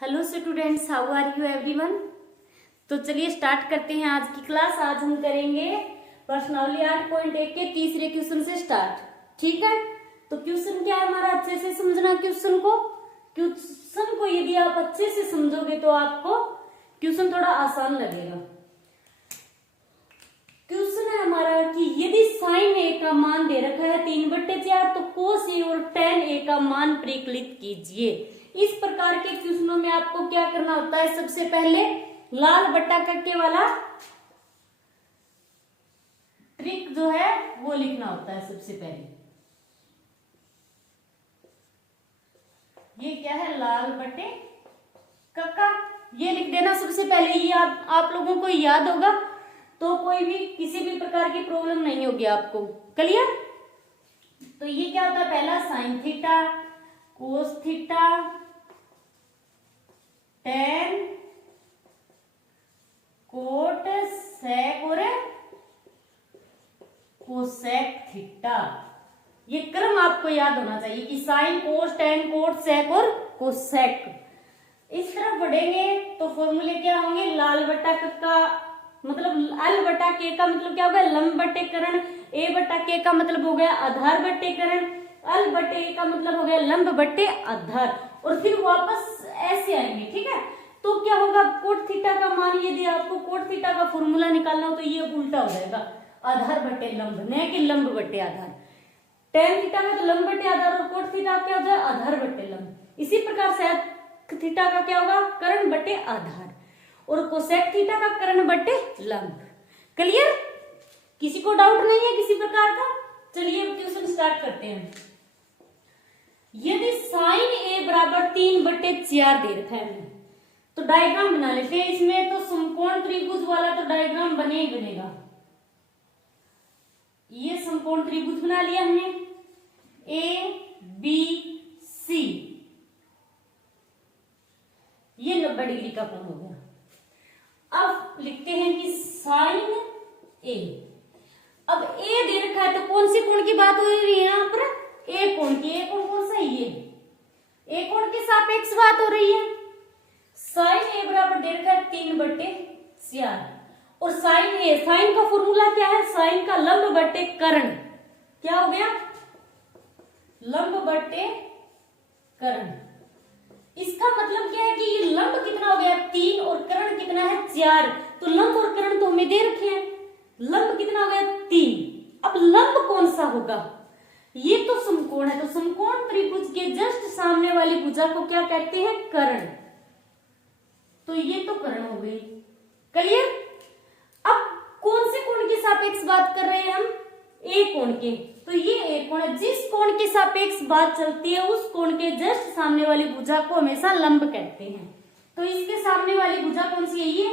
Hello students, how are you everyone. तो चलिए start करते हैं आज की क्लास। आज हम करेंगे प्रश्नावली 8.1 के तीसरे क्वेश्चन से स्टार्ट। ठीक है, तो क्वेश्चन क्या है हमारा, अच्छे से समझना क्वेश्चन को यदि आप अच्छे से समझोगे तो आपको क्वेश्चन थोड़ा आसान लगेगा। क्वेश्चन है हमारा कि यदि साइन ए का मान दे रखा है 3/4 तो कोस ए और tan ए का मान परिकलित कीजिए। इस प्रकार के क्वेश्चनों में आपको क्या करना होता है, सबसे पहले लाल बट्टा कक्के वाला ट्रिक जो है वो लिखना होता है। सबसे पहले ये क्या है, लाल बट्टे कक्का, ये लिख देना सबसे पहले। ये आप लोगों को याद होगा तो कोई भी किसी भी प्रकार की प्रॉब्लम नहीं होगी आपको। क्लियर। तो ये क्या होता है, पहला sine theta, cos theta, tan, cot, sec और कोसेक थीटा। ये क्रम आपको याद होना चाहिए कि साइन, कोस, टेन, कोट, सेक और कोसेक। इस तरफ बढ़ेंगे तो फॉर्मूले क्या होंगे, लाल बट्टा कक्का मतलब एल बट्टा के का मतलब क्या होगा, लंब बट्टे करण, ए बट्टा के का मतलब हो गया आधार बट्टे करण, एल बट्टे ए का मतलब हो गया लंब बट्टे आधार, और फिर वापस ऐसे आएंगे। ठीक है, तो क्या होगा, कोट थीटा का मान, यदि आपको कोट थीटा का फॉर्मूला निकालना हो तो ये उल्टा हो जाएगा, आधार बट्टे लंब, न कि लंब बट्टे आधार। टेन थीटा में तो लंब बट्टे आधार और कोट थीटा क्या हो जाए, आधार बट्टे लंब। इसी प्रकार से थीटा का क्या होगा, कर्ण बट्टे आधार, और कोसेक थीटा का कर्ण बट्टे लंब। क्लियर, किसी को डाउट नहीं है किसी प्रकार का। चलिए क्वेश्चन स्टार्ट करते हैं। यदि साइन ए बराबर 3/4 दे रखा है तो डायग्राम बना लेते हैं। इसमें तो समकोण त्रिभुज वाला तो डायग्राम बने ही बनेगा। ये समकोण त्रिभुज बना लिया हमने, ए बी सी, ये 90 डिग्री का कोण हो गया। अब लिखते हैं कि साइन ए, अब ए दे रखा है तो कौन सी कोण की बात हो रही है यहाँ पर, ए कोण की। ए कोण कौन सा है, ये ए कोण के सापेक्ष बात हो रही है। साइन ए बराबर दे रखा है 3/4, और साइन ए, साइन का फॉर्मूला क्या है, साइन का लंब बट्टे कर्ण, क्या हो गया, लंब बट्टे कर्ण। इसका मतलब क्या है कि ये लंब कितना हो गया 3 और कर्ण कितना है 4, तो लंब और कर्ण तो हमें दे रखे हैं। लंब कितना हो गया 3। अब लंब कौन सा होगा, ये तो समकोण है, तो समकोण त्रिभुज के जस्ट सामने वाली भुजा को क्या कहते हैं, कर्ण। तो ये तो कर्ण हो गई। क्लियर। अब कौन से कोण के सापेक्ष बात कर रहे हैं हम, ए कोण के, तो ये ए कोण है। जिस कोण के सापेक्ष बात चलती है उस कोण के जस्ट सामने वाली भुजा को हमेशा लंब कहते हैं। तो इसके सामने वाली भुजा कौन सी है, ये,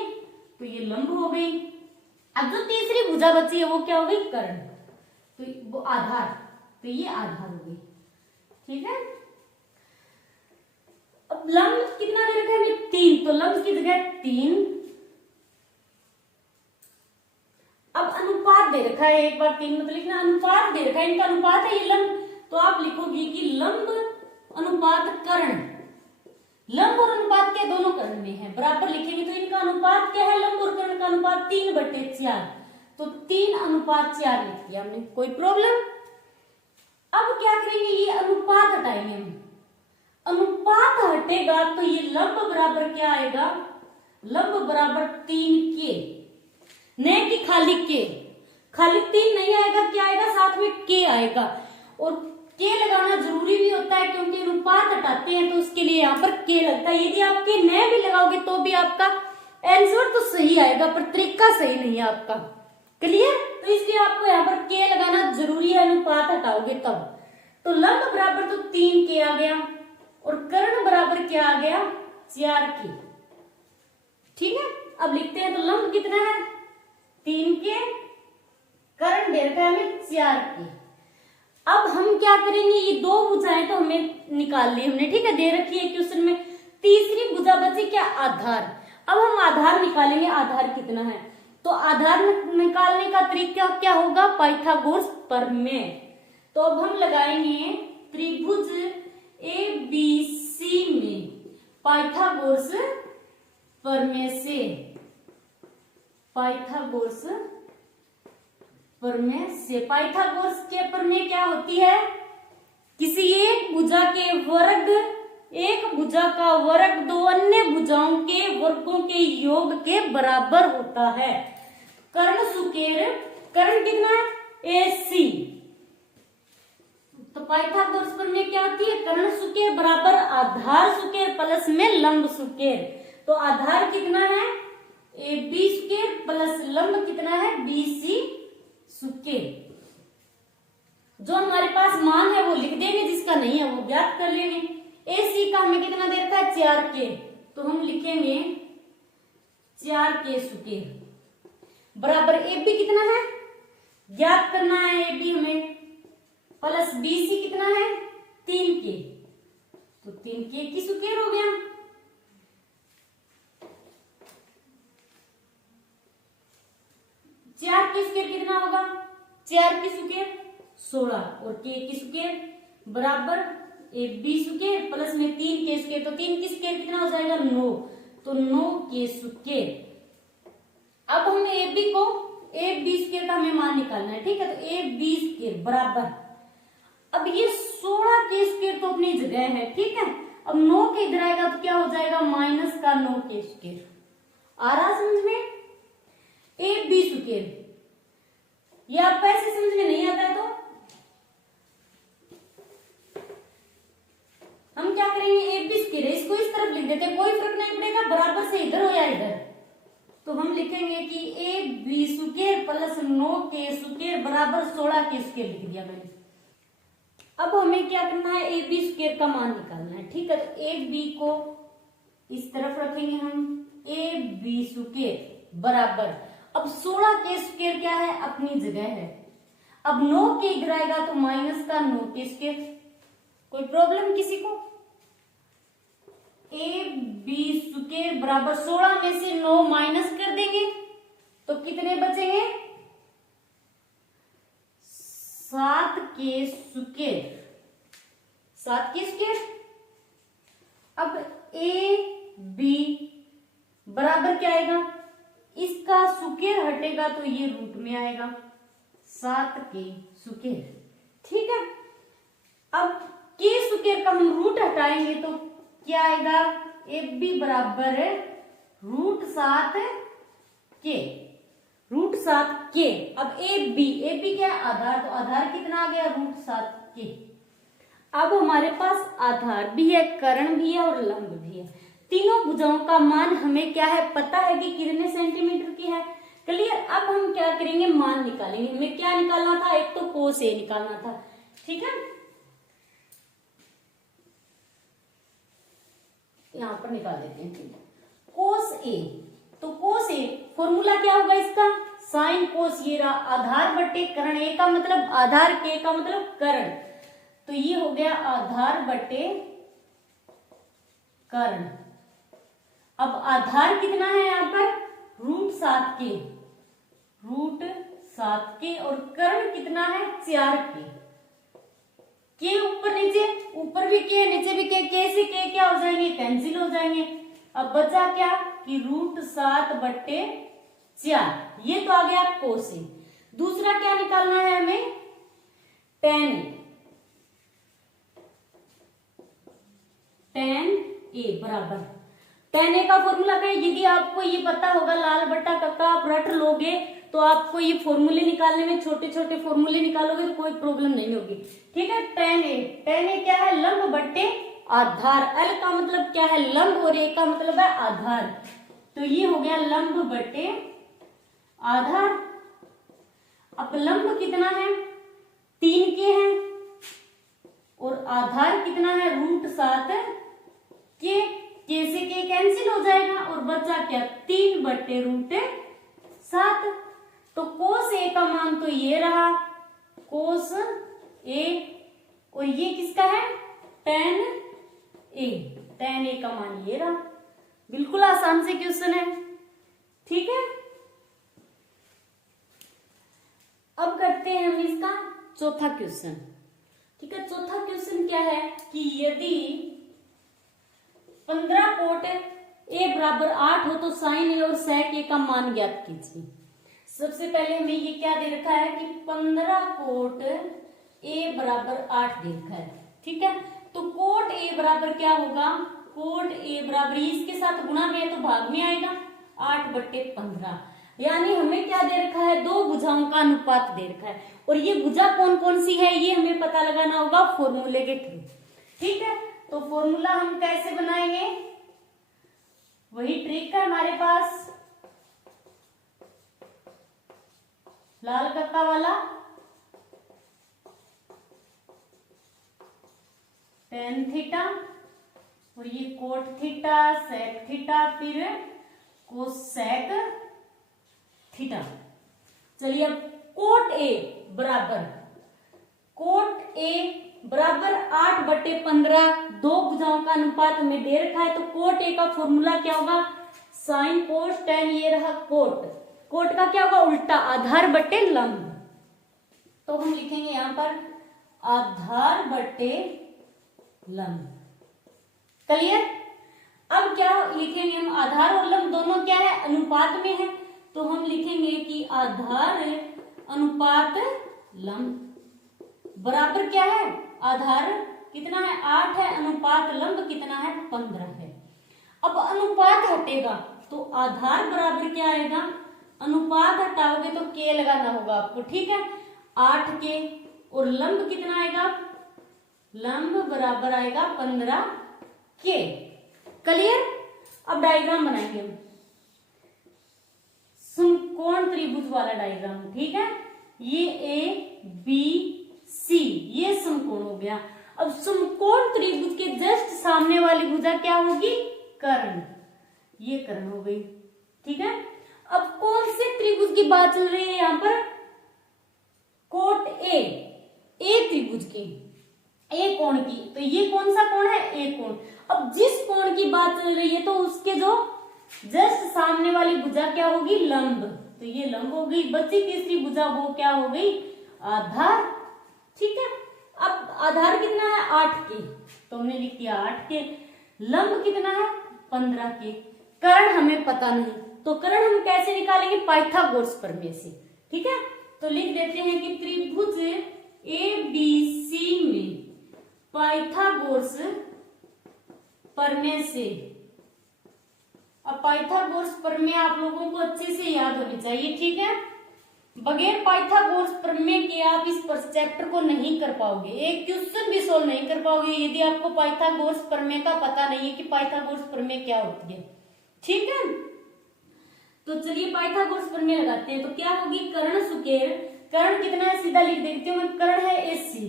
तो ये लंब हो गई। अब जो तीसरी भुजा बची है वो क्या हो गई, कर्ण, तो वो आधार, तो ये आधार हो गई। ठीक है। अब लंब कितना दे रखा है, 3, तो लंब की जगह 3। अब अनुपात दे रखा है, एक बार 3 मतलब लिखना, अनुपात दे रखा है, इनका अनुपात है ये लंब, तो आप लिखोगे कि लंब अनुपात कर्ण। लंब और अनुपात क्या दोनों कर्ण में है, बराबर लिखेंगे तो इनका अनुपात क्या है, लंब और कर्ण का अनुपात 3/4, तो 3:4 लिख दिया हमने, कोई प्रॉब्लम। अब क्या करेंगे, ये अनुपात हटाएंगे हम। अनुपात हटेगा तो ये लंब बराबर क्या आएगा, लंब बराबर 3k, न कि खाली के, खाली 3 नहीं आएगा, क्या आएगा, साथ में k आएगा। और k लगाना जरूरी भी होता है क्योंकि अनुपात हटाते हैं तो उसके लिए यहाँ पर k लगता है। यदि आप k न भी लगाओगे तो भी आपका आंसर तो सही आएगा, पर तरीका सही नहीं है आपका। क्लियर। तो इसलिए आपको यहाँ पर k लगाना जरूरी है, अनुपात हटाओगे तब। तो लंब बराबर तो 3k आ गया, और कर्ण बराबर क्या आ गया, 4k। ठीक है। अब लिखते हैं, तो लंब कितना है 3k, कर्ण दे रखा है हमें 4k। अब हम क्या करेंगे, ये दो भुजाएं तो हमें निकाल ली हमने, ठीक है, दे रखी है क्वेश्चन में। तीसरी भुजा बची क्या, आधार। अब हम आधार निकालेंगे, आधार कितना है, तो आधार निकालने का तरीका क्या होगा, पाइथागोरस प्रमेय। तो अब हम लगाएंगे त्रिभुज ABC में पाइथागोरस प्रमेय से, पाइथागोरस प्रमेय से। पाइथागोरस के प्रमेय क्या होती है? किसी एक भुजा के वर्ग, एक भुजा का वर्ग दो अन्य भुजाओं के वर्गों के योग के बराबर होता है। कर्ण सुकेर, कर्ण कितना है? AC। तो पाइथागोरस प्रमेय क्या होती है? कर्ण सुकेर बराबर आधार सुकेर प्लस में लंब सुकेर। तो आधार कितना है? AB सुकेर प्लस लंब कितना है? BC सुकेर। जो हमारे पास मान है वो लिख देंगे, जिसका नहीं है वो ज्ञात कर लेंगे। AC का हमें कितना दे रखा है? 4K, तो हम लिखेंगे 4K सुकेर बराबर AB कितना है? ज्ञात करना है AB हमें, प्लस BC कितना है? 3K, तो 3K की सुकेर हो गया। चार की सुकेर कितना होगा? 4 की सुकेर 16 और K की सुकेर बराबर AB सुकेर प्लस में 3K सुकेर, तो 3 की सुकेर कितना हो जाएगा? 9, तो 9K सुकेर। अब हमें AB सुकेर का हमें मान निकालना है, ठीक है? तो AB सुकेर बराबर, अब ये 16K सुकेर तो अपनी जगह है, ठीक है? अब 9K इधर आएगा तो क्या हो जाएगा? माइनस का 9K सुकेर। आ रहा समझ में? AB सुकेर, ये आपको ऐसे समझ में नहीं आता है तो हम क्या करेंगे? AB सुकेर है, इसको इस तरफ लिख देते हैं, कोई फर्क नहीं पड़ेगा, बराबर से इधर हो या इधर। तो हम लिखेंगे कि AB सुकेर प्लस 9K सुकेर बराबर 16K सुकेर लिख दिया मैंने। अब हमें क्या करना है? AB सुकेर का मान निकालना है, ठीक है? तो AB को इस तरफ रखेंगे हम, AB सुकेर बराबर, अब 16K सुकेर क्या है? अपनी जगह है। अब 9K इधर आएगा तो माइनस का 9K सुकेर। कोई प्रॉब्लम किसी को? AB सुकेर बराबर 16 में से 9 माइनस कर देंगे तो कितने बचेंगे? 7K सुकेर, 7K सुकेर। अब AB बराबर क्या आएगा? इसका सुकेर हटेगा तो ये रूट में आएगा, 7K सुकेर, ठीक है? अब K सुकेर का हम रूट हटाएंगे तो क्या आएगा? AB बराबर है √7K, √7K। अब AB क्या है? आधार, तो आधार कितना आ गया? √7K। अब हमारे पास आधार भी है, कर्ण भी है और लंब भी है। तीनों भुजाओं का मान हमें क्या है? पता है कि कितने सेंटीमीटर की है। क्लियर? अब हम क्या करेंगे? मान निकालेंगे। हमें क्या निकालना था? एक तो कोस A निकालना था, ठीक है? यहां पर निकाल देते हैं कोस A। तो कोस A फॉर्मूला क्या होगा इसका? साइन कोस, ये रहा आधार बटे कर्ण। A का मतलब आधार, K का मतलब कर्ण, तो ये हो गया आधार बटे कर्ण। अब आधार कितना है यहाँ पर? √7K, √7K और कर्ण कितना है? 4K। K ऊपर नीचे, ऊपर भी K नीचे भी K, K से K क्या हो जाएंगे? कैंसिल हो जाएंगे। अब बचा क्या कि √7 बटे 4, ये तो आ गया कोस A। दूसरा क्या निकालना है हमें? tan A बराबर, tan A का फॉर्मूला क्या है? यदि आपको ये पता होगा लाल बट्टा कक्का आप रट लोगे तो आपको ये फॉर्मूले निकालने में, छोटे छोटे फॉर्मूले निकालोगे तो कोई प्रॉब्लम नहीं होगी, ठीक है? tan A क्या है? लंब बट्टे आधार। L का मतलब क्या है? लंब, और A का मतलब है आधार, तो ये हो गया लंब बट्टे आधार। अब लंब कितना है? 3K है और आधार कितना है? √7K। K से K कैंसिल हो जाएगा और बचा क्या? 3 बट्टे √7। तो कोस A का मान तो ये रहा, कोस A, और ये किसका है? tan A का मान ये रहा। बिल्कुल आसान से क्वेश्चन है, ठीक है? अब करते हैं हम इसका चौथा क्वेश्चन, ठीक है? चौथा क्वेश्चन क्या है कि यदि 15 कोट ए बराबर 8 हो तो साइन ए और सेक ए का मान ज्ञात कीजिए। सबसे पहले हमें ये क्या दे रखा है कि 15 कोट ए बराबर 8 दे रखा है, ठीक है। तो कोट ए बराबर क्या होगा, कोट ए बराबर इसके साथ गुणा में है तो भाग में आएगा 8/15, यानी हमें क्या दे रखा है, दो भुजाओं का अनुपात दे रखा है। और ये भुजा कौन कौन सी है ये हमें पता लगाना होगा फॉर्मूले के थ्रू, ठीक है। तो फॉर्मूला हम कैसे बनाएंगे, वही ट्रिक है हमारे पास, लाल कक्का वाला, टेन थीटा और ये कोट थीटा, सेक थीटा, फिर कोसेक थीटा। चलिए अब कोट ए बराबर 8/15, दो भुजाओं का अनुपात हमें दे रखा है। तो कोट ए का फॉर्मूला क्या होगा, साइन कोस टेन, ये रहा कोट का क्या होगा उल्टा, आधार बटे लंब। तो हम लिखेंगे यहां पर आधार बटे लंब, क्लियर। अब क्या लिखेंगे हम, आधार और लंब दोनों क्या है, अनुपात में है। तो हम लिखेंगे कि आधार अनुपात लंब बराबर क्या है, आधार कितना है 8 है, अनुपात लंब कितना है 15 है। अब अनुपात हटेगा तो आधार बराबर क्या आएगा, अनुपात हटाओगे तो के लगाना होगा आपको, ठीक है। 8 के और लंब कितना आएगा, लंब बराबर आएगा 15 के, क्लियर। अब डायग्राम बनाएंगे हम, समकोण त्रिभुज वाला डायग्राम, ठीक है। ये ए बी सी ये समकोण हो गया। अब समकोण त्रिभुज के जस्ट सामने वाली भुजा क्या होगी, कर्ण, ये कर्ण हो गई, ठीक है। अब कौन से त्रिभुज की बात चल रही है यहाँ पर, कोट ए त्रिभुज की, ए कोण की। तो ये कौन सा कोण है, ए कोण। अब जिस कोण की बात चल रही है तो उसके जो जस्ट सामने वाली भुजा क्या होगी, लंब। तो ये लंब हो गई, बची तीसरी भुजा वो क्या हो गई, आधार, ठीक है। अब आधार कितना है 8 के, तो हमने लिख दिया 8 के, लंब कितना है 15 के, कर्ण हमें पता नहीं, तो कर्ण हम कैसे निकालेंगे, पाइथागोरस प्रमेय से, ठीक है। तो लिख देते हैं कि त्रिभुज ए बी सी में पाइथागोरस प्रमेय से। अब पाइथागोरस प्रमेय आप लोगों को अच्छे से याद होनी चाहिए, ठीक है। बगैर पाइथागोरस प्रमेय के आप इस चैप्टर को नहीं कर पाओगे, एक क्वेश्चन भी सोल्व नहीं कर पाओगे यदि आपको पाइथागोरस प्रमेय का पता नहीं है कि पाइथागोरस प्रमेय क्या होती है, ठीक है। तो चलिए पाइथागोरस प्रमेय लगाते हैं। तो क्या होगी, कर्ण सुकेर, कर्ण कितना है सीधा लिख देती हूँ मैं, कर्ण है AC,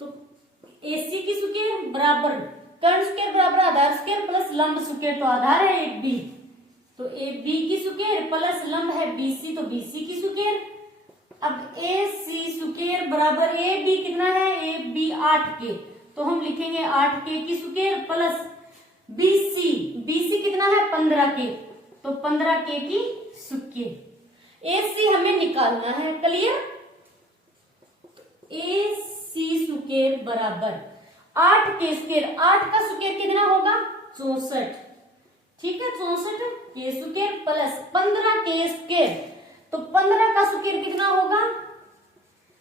तो AC की सुकेर बराबर कर्ण सुकेर बराबर आधार सुकेर प्लस लंब सुकेर, तो आधार है AB, तो AB की सुकेर प्लस लंब है BC, तो BC की सुकेर। अब AC सुकेर बराबर AB कितना है, AB 8 के, तो हम लिखेंगे 8 के की सुकेर प्लस BC कितना है 15 के, तो 15 के की सुकेर। AC हमें निकालना है, क्लियर। AC सुकेर बराबर 8 के स्क्वायर, 8 का स्क्वायर कितना होगा 64, ठीक है। 64 के स्क्वायर प्लस 15 के स्क्वायर, तो 15 का स्क्वायर कितना होगा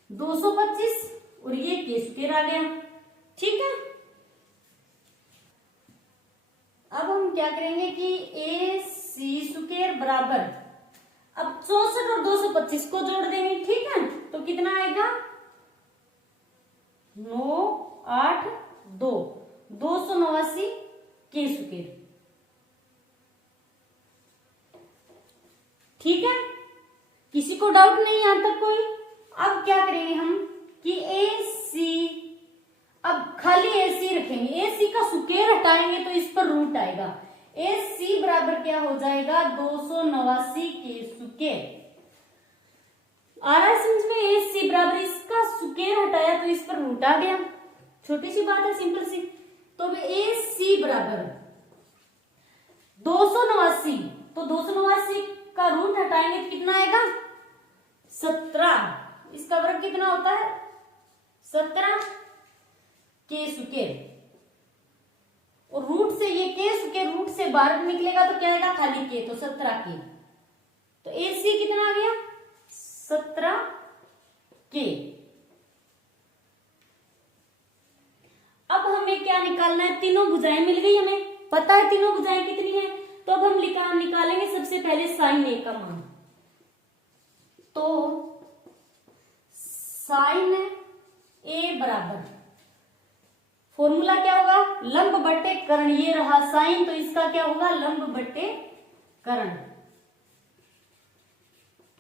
225 और ये के स्क्वायर आ गया, ठीक है। अब हम क्या करेंगे कि AC स्क्वायर बराबर, अब 64 और 225 को जोड़ देंगे, ठीक है। तो कितना आएगा 9 8 2 289 के स्क्वायर, ठीक है। किसी को डाउट नहीं यहाँ तक कोई। अब क्या करेंगे हम कि AC, अब खाली AC रखेंगे, AC का स्क्वायर हटाएंगे तो इस पर रूट आएगा, AC बराबर क्या हो जाएगा 289 के स्क्वायर। आ रहा है समझ में, AC बराबर इसका स्क्वायर हटाया तो इस पर रूट आ गया, छोटी सी बात है, सिंपल सी। तो AC बराबर 289, तो 289 का रूट हटाएंगे तो कितना आएगा 17, इसका वर्ग कितना होता है 17 के स्क्वायर। और रूट से ये के रूट से बाहर निकलेगा तो क्या आएगा, खाली के, तो 17 के। तो AC कितना आ गया, 17 के। अब हमें क्या निकालना है, तीनों भुजाएं मिल गई, हमें पता है तीनों भुजाएं कितनी है। तो अब हम निकालेंगे सबसे पहले साइन ए का मान। तो साइन ए बराबर, फॉर्मूला क्या होगा, लंब बटे कर्ण। ये रहा साइन, तो इसका क्या होगा, लंब बटे कर्ण।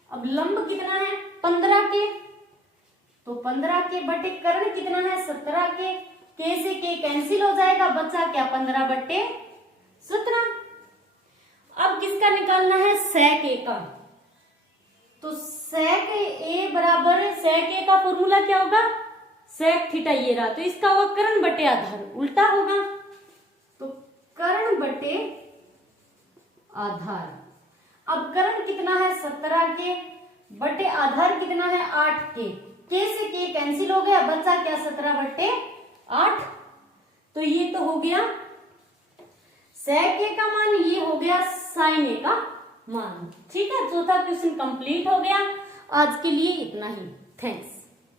अब लंब कितना है, 15 के, तो 15 के बटे कर्ण कितना है, 17 के से के कैंसिल हो जाएगा, बचा क्या, 15 बटे 17। अब किसका निकालना है, सेक ए का। तो सेक ए बराबर, सेक ए का फॉर्मूला क्या होगा, सेक थीटा, ये रहा, तो इसका होगा कर्ण बटे आधार, उल्टा होगा। तो कर्ण बटे आधार। अब कर्ण कितना है, 17 के बटे आधार कितना है, 8 के से के कैंसिल हो गया, बचा क्या, 17 बटे 8। तो ये तो हो गया सेक ए का मान, ये हो गया साइन ए का मान। ठीक है, चौथा क्वेश्चन कंप्लीट हो गया। आज के लिए इतना ही, थैंक्स।